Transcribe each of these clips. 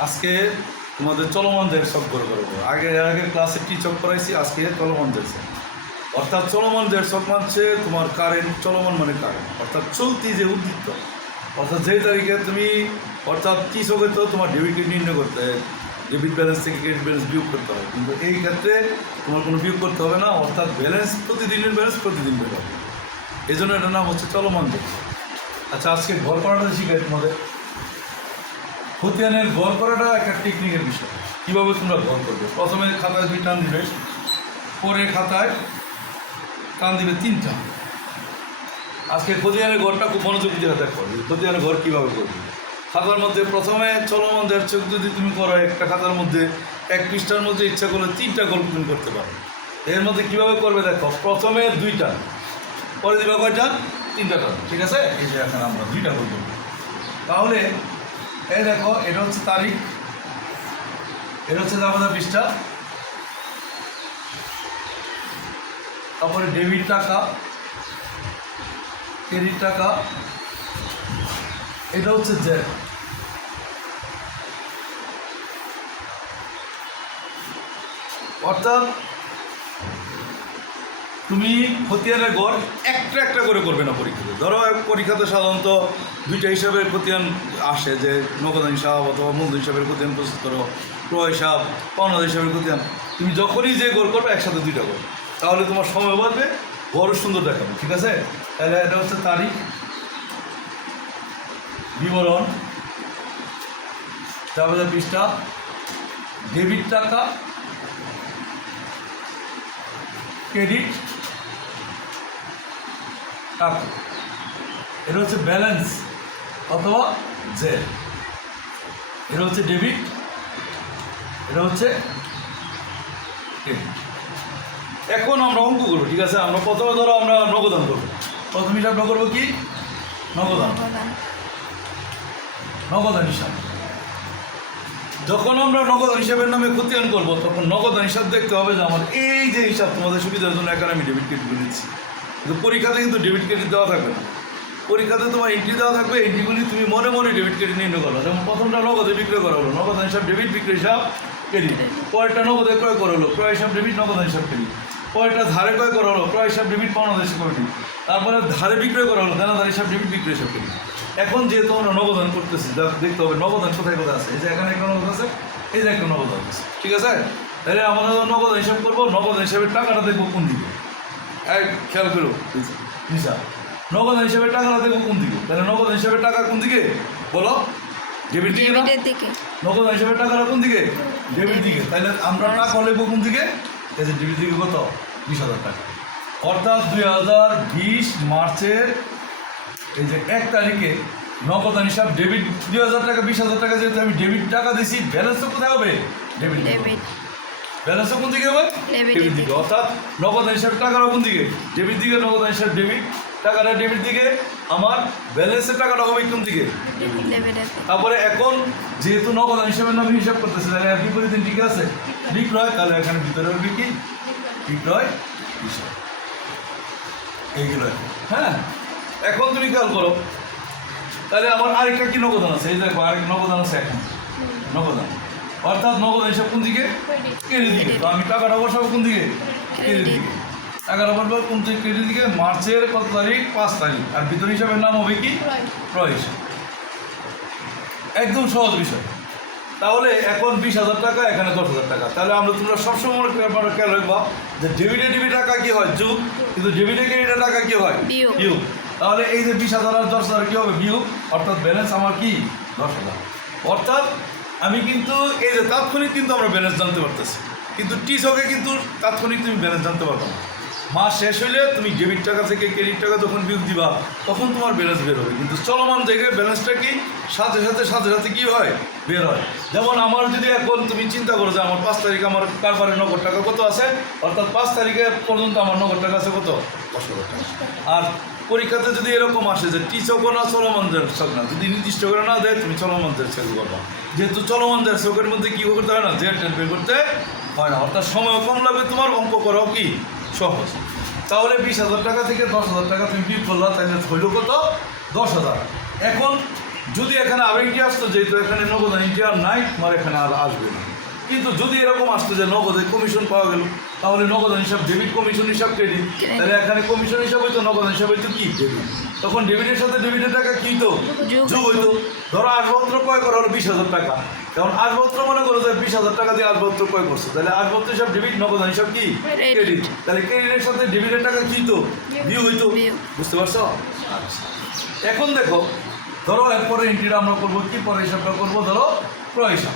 আজকে তোমাদের চলমান দের সব করে করব আগে এর আগে ক্লাসে কি চক করাইছি আজকে চলমান সব। অর্থাৎ চলমান দের সব মানছে তোমার কারেন্ট চলমান মানে কারেন্ট অর্থাৎ চলতি যে উদ্দীপ্ত অর্থাৎ যে তারিখে তুমি, অর্থাৎ কি চোখে তো তোমার ডেবিটকে নির্ণয় করতে ডেবিট ব্যালেন্স থেকে ক্রেডিট ব্যালেন্স বিয়োগ করতে হবে কিন্তু এই ক্ষেত্রে তোমার কোনো বিয়োগ করতে হবে না, অর্থাৎ ব্যালেন্স প্রতিদিনের ব্যালেন্স প্রতিদিন বের হবে। এই জন্য এটার নাম হচ্ছে চলমান দের আচ্ছা আজকে ঘর করাটা শিখাই তোমাদের। খতিয়ানের ঘর করাটা একটা টেকনিকের বিষয়। কীভাবে তোমরা ঘর করবে? প্রথমে খাতায় দুই টান দিবে পরে খাতায় টান দিবে তিনটা আজকে খতিয়ানের ঘরটা খুব মনোযোগ দিয়ে দেখো করবে খতিয়ানের ঘর কীভাবে করবে। খাতার মধ্যে প্রথমে চলমান দেড় চোখ যদি তুমি করো, একটা খাতার মধ্যে এক পৃষ্ঠার মধ্যে ইচ্ছা করলে তিনটা গল্প তুমি করতে পারো। এর মধ্যে কীভাবে করবে দেখো, প্রথমে দুইটা, পরে দিবা কয়টা? তিনটা টান ঠিক আছে? এই যে এখন আমরা দুইটা করব। তাহলে এই দেখো, এটা হচ্ছে তারিখ। এটা হচ্ছে দামোদা পৃষ্ঠা। তারপরে ডেবিট টাকা, ক্রেডিট টাকা। এটা হচ্ছে জেড অর্থাৎ তুমি খতিয়ানের গড় একটা একটা করে করবে না পরীক্ষাতে। ধরো, পরীক্ষাতে সাধারণত দুইটা হিসাবের খতিয়ান আসে, যে নগদান হিসাব অথবা মূলধন হিসাবের খতিয়ান প্রস্তুত করো, ক্রয় হিসাব পাওনা হিসাবের খতিয়ান। তুমি যখনই যে গোল করবে, একসাথে দুইটা গোল তাহলে তোমার সময় বাঁচবে বড় সুন্দর দেখাবে, ঠিক আছে? তাহলে এটা হচ্ছে তারিখ, বিবরণ তারপরে পৃষ্ঠা, ডেবিট টাকা, ক্রেডিট এটা হচ্ছে ব্যালেন্স অথবা জেড এটা হচ্ছে ডেবিট। এটা হচ্ছে এখন আমরা অঙ্ক করব ঠিক আছে? আমরা প্রথমে ধরো আমরা নগদান করব। প্রথম হিসাবটা করব কি? নগদান। নগদান। হিসাব। যখন আমরা নগদান হিসাবের নামে খতিয়ান করব তখন নগদান হিসাব দেখতে হবে যে আমার এই যে হিসাব তোমাদের সুবিধার জন্য এখানে আমি ডেবিট ক্রেডিট নিচ্ছি। কিন্তু পরীক্ষাতে কিন্তু ডেবিট ক্রেডিট দেওয়া থাকবে না। পরীক্ষাতে তোমার এন্ট্রি দেওয়া থাকবে এন্ট্রিগুলি তুমি মনে মনে ডেবিট ক্রেডিট নির্ণয় করো যেমন প্রথমটা নগদে বিক্রয় করা হলো, নগদ হিসাব ডেবিট বিক্রয় হিসাব ক্রেডিট পরেরটা নগদে ক্রয় করা হলো, ক্রয় হিসাব ডেবিট নগদ হিসাব ক্রেডিট পরেরটা ধারে ক্রয় করা হলো, ক্রয় হিসাব ডেবিট পাওনা হিসাব ক্রেডিট তারপরে ধারে বিক্রয় করা হলো, দেনাদার হিসাব ডেবিট বিক্রয় হিসাব ক্রেডিট এখন যেহেতু আমরা নবদান করতেছি, যা- দেখতে হবে নগদান কোথায় কোথায় আছে। এই যে এখানে একটা নগদ আছে, এই যে একটা নগদান আছে। ঠিক আছে? তাহলে আমরা নগদ হিসাব করব নগদ হিসাবের টাকাটা দেখব কোন দিকে? খেয়াল করো। হিসাব নগদ হিসাবে টাকাটা দেখব কোন দিকে? তাহলে নগদ হিসাবে টাকা কোন দিকে? বলো। ডেবিট দিকে না? নগদ হিসাবে টাকাটা কোন দিকে? ডেবিট দিকে। তাহলে আমরা টাকা লিখব কোন দিকে? এই যে ডেবিট দিকে কত? বিশ হাজার টাকা। অর্থাৎ দুই হাজার বিশ মার্চের এই যে এক তারিখে নগদান হিসাব ডেবিট দুই হাজার টাকা বিশ হাজার টাকা যেহেতু আমি ডেবিট টাকা দিছি ব্যালেন্সটা কোথায় হবে? Debit debit. ব্যালেন্সটা কোন দিকে হবে ডেবিট দিকে। অর্থাৎ নগদ হিসাব টাকাটা কোন দিকে? ডেবিট দিকে নগদ হিসাব ডেবিট। টাকাটা ডেবিট দিকে আমার ব্যালেন্সের টাকাটা হবে কোন দিকে? তারপরে এখন যেহেতু নগদ হিসাবের নামে হিসাব করতেছে তাহলে আর বিপরীত দিন ঠিক আছে? বিক্রয় তাহলে এখানে ভিতরে হবে কি? বিক্রয় হিসাব। এইগুলো হ্যাঁ? এখন তুমি খেয়াল করো তাহলে আমার আরেকটা কি নগদান আছে? এই দেখো আরেক নগদান আছে এখন। নগদান। অর্থাৎ নগদ হিসাব কোন দিকে? ক্রেডিট দিকে? তো আমি টাকাটা বসাবো কোন দিকে? ক্রেডিট দিকে। টাকাটা বসাবো কোন দিকে? ক্রেডিট দিকে। মার্চের কত তারিখ? পাঁচ তারিখ। আর ভিতর হিসাবের নাম হবে কি? ক্রয় হিসাব। একদম সহজ বিষয়। তাহলে এখন বিশ হাজার টাকা এখানে দশ হাজার টাকা। তাহলে আমরা তোমরা সবসময় ব্যাপারে খেয়াল রাখবা যে ডেবিটে ডেবিট টাকা কি হয়? যুগ। কিন্তু ডেবিটে ক্রেডিটে টাকা কি হয়। বিয়োগ। তাহলে এই যে বিশ হাজার আর দশ হাজার কি হবে? বিয়োগ। অর্থাৎ ব্যালেন্স আমার কি? দশ হাজার। অর্থাৎ আমি কিন্তু এই যে তাৎক্ষণিক কিন্তু আমরা ব্যালেন্স জানতে পারতেছি। কিন্তু টিসকে কিন্তু তাৎক্ষণিক তুমি ব্যালেন্স জানতে পারবে না। মাস শেষ হইলে তুমি ডেবিট টাকা থেকে ক্রেডিট টাকা যখন বিয়োগ দিবা, তখন তোমার ব্যালেন্স বের হবে। কিন্তু চলমান জায়গায় ব্যালেন্সটা কি? সাথে সাথে সাথে সাথে কী হয়? বের হয়। যেমন আমার যদি এখন তুমি চিন্তা করো যে আমার পাঁচ তারিখ আমার কারবারের নগদ টাকা কত আছে? অর্থাৎ পাঁচ তারিখে পর্যন্ত আমার নগদ টাকা আছে কত? দশ টাকা। আর পরীক্ষাতে যদি এরকম আসে যে টি চক না চলমান চক না, যদি নির্দিষ্ট করে না দেয়, তুমি চলমান চক করবা। যেহেতু চলমান চকের মধ্যে কী করতে হয় না জেড বের করতে হয় না। অর্থাৎ সময় কম লাগবে, তোমার অঙ্ক করাও কি সহজ। তাহলে বিশ হাজার টাকা থেকে দশ হাজার টাকা তুমি বিয়োগ করলা, তাহলে হইল কত? দশ হাজার। এখন যদি এখানে আবার এন্ট্রি আসতো, যেহেতু এখানে নগদ এন্ট্রি আর নাই, তোমার এখানে আর আসবে না। কিন্তু যদি এরকম আসতো যে নগদে কমিশন পাওয়া গেল তাহলে নগদ হিসাব ডেবিট কমিশন হিসাব ক্রেডিট তাহলে এখানে কমিশন হিসাব হইতো নগদ হিসাব হইতো কি? ডেবিট তখন ডেবিটের সাথে ডেবিটের টাকা কি তো যোগ হইতো। ধরো আসবাবপত্র ক্রয় করা হলো বিশ হাজার টাকা। কারণ আসবাবপত্র মনে করো যে বিশ হাজার টাকা দিয়ে আসবাবপত্র ক্রয় করছ। তাহলে আসবাবপত্র হিসাব ডেবিট নগদ হিসাব কি. ক্রেডিট তাহলে ক্রেডিটের সাথে ডেবিটের টাকা কি তো বিয়োগ হইতো। বুঝতে পারছ? আচ্ছা এখন দেখো ধরো এরপরে এন্ট্রিটা আমরা করব কি? পরে হিসাবটা করব ধরো ক্রয় হিসাব।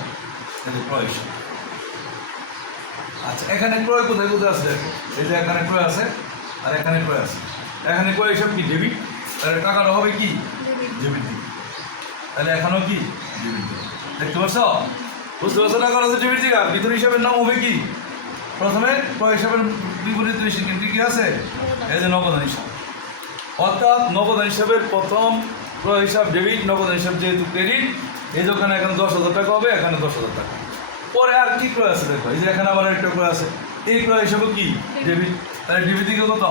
ক্রয় হিসাব। আচ্ছা এখানে ক্রয় কোথায় কোথায় আছে দেখো? এই যে এখানে ক্রয় আছে আর এখানে ক্রয় আছে। এখানে ক্রয় হিসাব কি ডেবিট? তাহলে টাকাটা হবে কি? ডেবিট। তাহলে এখানেও কি? ডেবিট। দেখতে পাচ্ছ? বুঝতে পারছ টাকা আছে ডেবিট দিকে আর ভিতর হিসাবের নাম হবে কি? প্রথমে ক্রয় হিসাবের বিপরীত কিন্তু কি আছে? এই যে নগদ হিসাব। অর্থাৎ নগদ হিসাবের প্রথম ক্রয় হিসাব ডেবিট নগদ হিসাব যেহেতু ক্রেডিট এই যে ওখানে এখানে দশ হাজার টাকা হবে এখানে দশ হাজার টাকা। পরে আর কি ক্রয় আছে দেখো? এই যে এখানে আবার একটা ক্রয় আছে। এই ক্রয় হিসাবে কি? ডেবিট। তাহলে ডেবিট দিকে কত?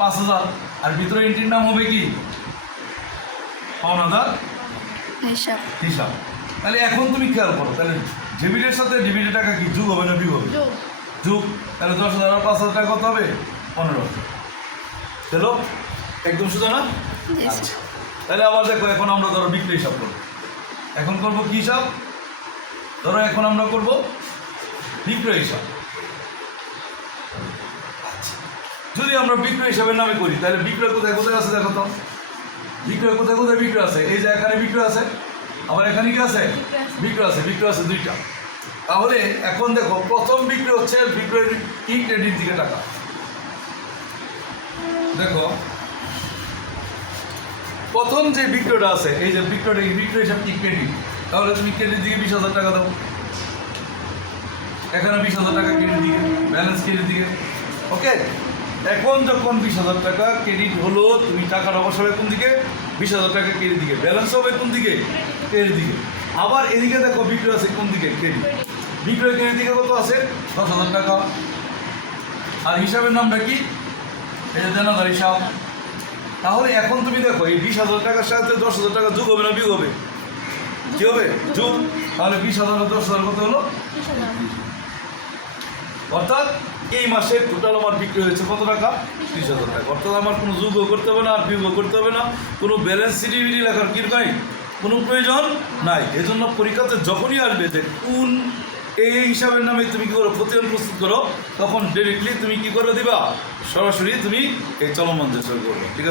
পাঁচ হাজার। আর ভিতরে এন্ট্রির নাম হবে কি? পাওনাদার হিসাব। হিসাব। তাহলে এখন তুমি খেয়াল করো তাহলে ডেবিটের সাথে ডেবিটের টাকা কি যুগ হবে না বিয়োগ হবে যুগ। তাহলে দশ হাজার আর পাঁচ হাজার টাকা কত হবে? পনেরো। চলো একদম সোজা না? আচ্ছা। তাহলে আবার দেখো এখন আমরা ধরো বিক্রি হিসাব করব। এখন করব কি হিসাব? ধরো এখন আমরা করব বিক্রয় হিসাব। আচ্ছা। যদি আমরা বিক্রয় হিসাবের নামে করি, তাহলে বিক্রয় কোথায় কোথায় আছে দেখো তো? বিক্রয় কোথায় কোথায় বিক্রয় আছে? এই যে এখানে বিক্রয় আছে, আবার এখানে কি আছে? বিক্রয় আছে বিক্রয় আছে দুইটা। তাহলে এখন দেখো, প্রথম বিক্রয় হচ্ছে বিক্রয় কি ক্রেডিট দিকে টাকা? দেখো, প্রথম যে বিক্রয়টা আছে, এই যে বিক্রয়টা, এই বিক্রয় হিসাব কি ক্রেডিট তাহলে তুমি ক্রেডিট দিকে বিশ হাজার টাকা দাও। এখানে বিশ হাজার টাকা ক্রেডিট দিকে ব্যালেন্স ক্রেডিট দিকে। ওকে এখন যখন বিশ হাজার টাকা ক্রেডিট হলো, তুমি টাকার অবশ্য হবে কোন দিকে? বিশ হাজার টাকা ক্রেডিট দিকে। ব্যালেন্স হবে কোন দিকে? ক্রেডিট দিকে। আবার এদিকে দেখো বিক্রয় আছে কোন দিকে? ক্রেডিট বিক্রয় ক্রেডিট দিকে কত আছে? দশ হাজার টাকা। আর হিসাবের নামটা কি? দেনাদার হিসাব। তাহলে এখন তুমি দেখো, এই বিশ হাজার টাকার সাথে দশ হাজার টাকা যোগ হবে না বিয়োগ হবে? কি হবে? যোগ তাহলে বিশ হাজার দশ হাজার কত হলো? অর্থাৎ এই মাসে টোটাল আমার বিক্রি হয়েছে কত টাকা? ত্রিশ হাজার টাকা। অর্থাৎ আমার কোনো যোগও করতে হবে না আর বিয়োগও করতে হবে না। কোনো ব্যালেন্স সিডিবিডি লেখার কি নাই? কোনো প্রয়োজন নাই। এজন্য পরীক্ষাতে যখনই আসবে যে কোন এই হিসাবের নামে তুমি কি করো প্রতিবেদন প্রস্তুত করো তখন ডিরেক্টলি তুমি কি করে দিবা? সরাসরি তুমি এই চলমান করবে ঠিক আছে?